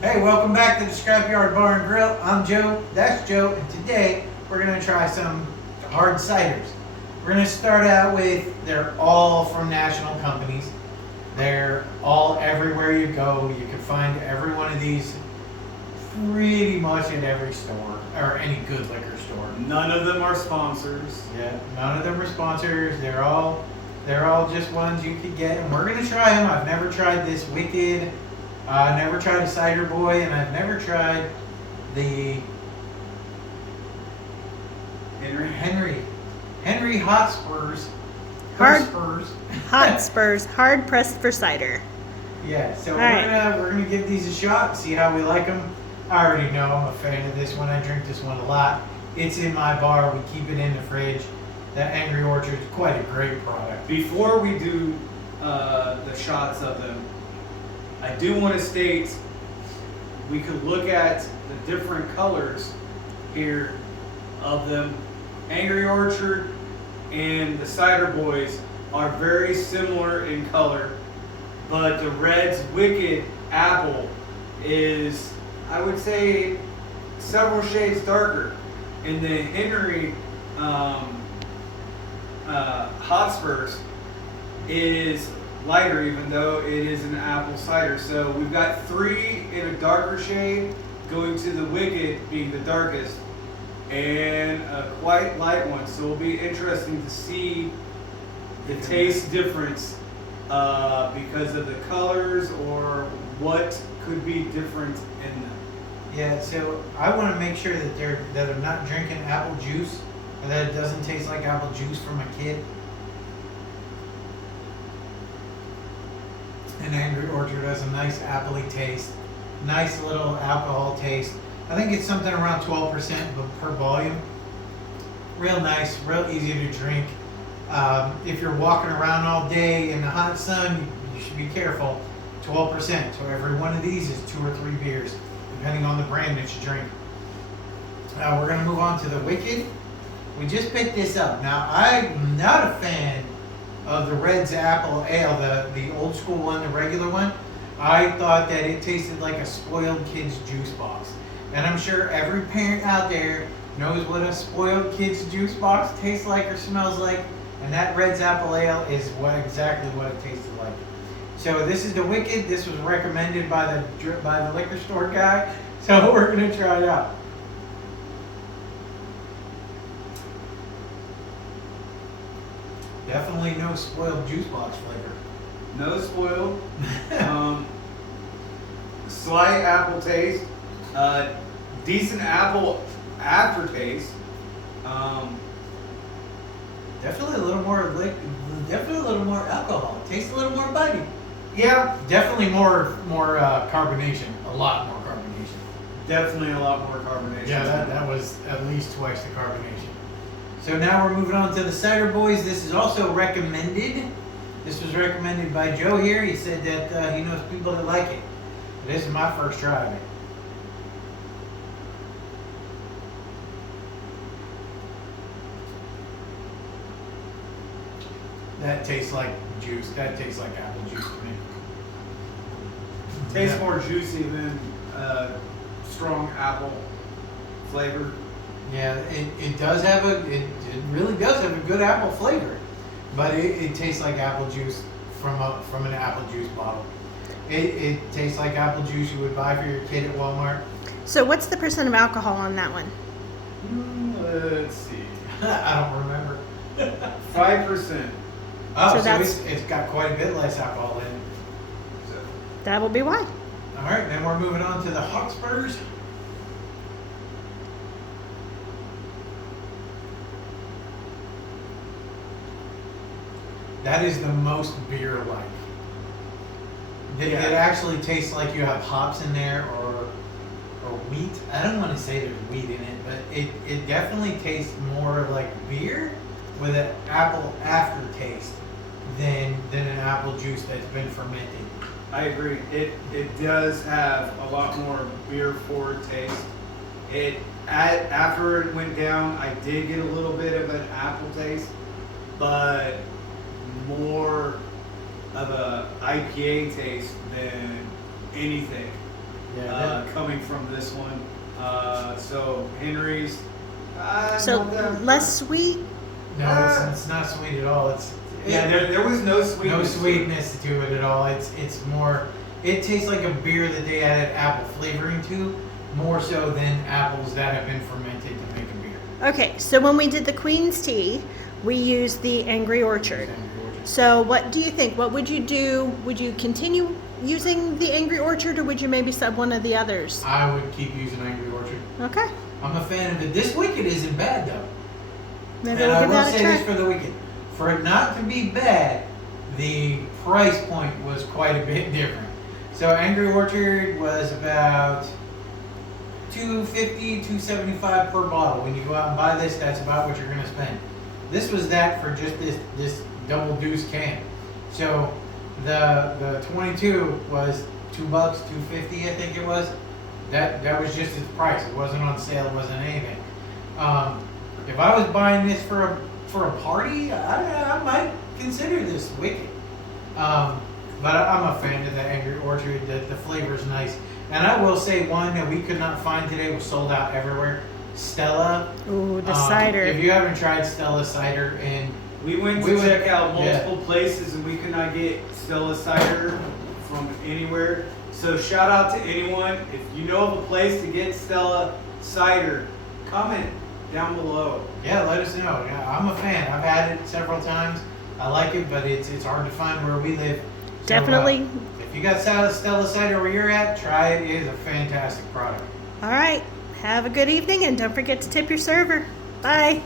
Hey, welcome back to the Scrapyard Bar and Grill. I'm Joe, that's Joe, and today we're going to try some hard ciders. We're going to start out with, they're all from national companies. They're all everywhere you go. You can find every one of these pretty much at every store, or any good liquor store. None of them are sponsors. Yeah, none of them are sponsors. They're all just ones you could get, and we're going to try them. I've never tried this Wicked. I never tried a Cider Boy, and I've never tried the Henry Hotspurs. Hot Spurs, hard pressed for cider. Yeah, so All we're gonna give these a shot, see how we like them. I already know I'm a fan of this one. I drink this one a lot. It's in my bar. We keep it in the fridge. That Angry Orchard is quite a great product. Before we do the shots of them, I do want to state we could look at the different colors here of them. Angry Orchard and the Cider Boys are very similar in color, but the Red's Wicked Apple is, I would say, several shades darker. And the Henry Hotspurs is lighter, even though it is an apple cider. So we've got three in a darker shade, going to the Wicked being the darkest, and a quite light one. So it'll be interesting to see the taste difference because of the colors or what could be different in them. Yeah, so I want to make sure that I'm not drinking apple juice, or that it doesn't taste like apple juice from a kid. And Angry Orchard has a nice appley taste, nice little alcohol taste. I think it's something around 12% per volume. Real nice, real easy to drink. If you're walking around all day in the hot sun, you should be careful. 12%, so every one of these is 2 or 3 beers, depending on the brand that you drink. We're going to move on to the Wicked. We just picked this up. Now, I'm not a fan of the Red's Apple Ale, the old school one, the regular one. I thought that it tasted like a spoiled kid's juice box. And I'm sure every parent out there knows what a spoiled kid's juice box tastes like or smells like. And that Red's Apple Ale is exactly what it tasted like. So this is the Wicked. This was recommended by the liquor store guy. So we're going to try it out. Definitely no spoiled juice box flavor. No spoiled. Slight apple taste. Decent apple aftertaste. Definitely a little more definitely a little more alcohol. Tastes a little more bitey. Yeah, Definitely more carbonation. A lot more carbonation. definitely a lot more carbonation. Yeah, that was at least twice the carbonation. So now we're moving on to the Cider Boys. This is also recommended. This was recommended by Joe here. He said that he knows people that like it. This is my first try of it. That tastes like juice. That tastes like apple juice to me. Tastes Yeah. more juicy than strong apple flavor. Yeah, it does have it really does have a good apple flavor, but it tastes like apple juice from an apple juice bottle. It tastes like apple juice you would buy for your kid at Walmart. So, what's the percent of alcohol on that one? Let's see, I don't remember. 5%. Oh, So so that's- it's got quite a bit less alcohol in it. That will be why. All right, then we're moving on to the Hotspurs. That is the most beer-like. It actually tastes like you have hops in there or wheat. I don't want to say there's wheat in it, but it definitely tastes more like beer with an apple aftertaste than an apple juice that's been fermented. I agree. It does have a lot more beer forward taste. After it went down, I did get a little bit of an apple taste, but more of a IPA taste than anything. Yeah, coming from this one. So Henry's. So not that- less sweet. No, it's not sweet at all. Yeah, there was no sweetness. no sweetness to it at all. It's more. It tastes like a beer that they added apple flavoring to, more so than apples that have been fermented to make a beer. Okay, so when we did the Queen's Tea, we used the Angry Orchard. So what do you think? What would you do? Would you continue using the Angry Orchard, or would you maybe sub one of the others? I would keep using Angry Orchard. Okay, I'm a fan of it. This Wicked isn't bad though. maybe And we'll I give will that a say this try. for the Wicked. For it not to be bad, the price point was quite a bit different. So Angry Orchard was about $250, $275 per bottle. When you go out and buy this, that's about what you're gonna spend. This was that for just this double deuce can. So the 22 was $2, $250, I think it was. That was just its price. It wasn't on sale. It wasn't anything. If I was buying this for a party, I might consider this Wicked. But I'm a fan of the Angry Orchard. The flavor is nice. And I will say one that we could not find today was sold out everywhere. Stella. Ooh, the cider. If you haven't tried Stella cider, and We went to check out multiple places and we could not get Stella cider from anywhere. So shout out to anyone. If you know of a place to get Stella cider, comment down below. yeah, let us know. Yeah, I'm a fan. I've had it several times. I like it, but it's hard to find where we live. So, Definitely. if you got Stella cider where you're at, try it. It is a fantastic product. All right. Have a good evening, and don't forget to tip your server. Bye.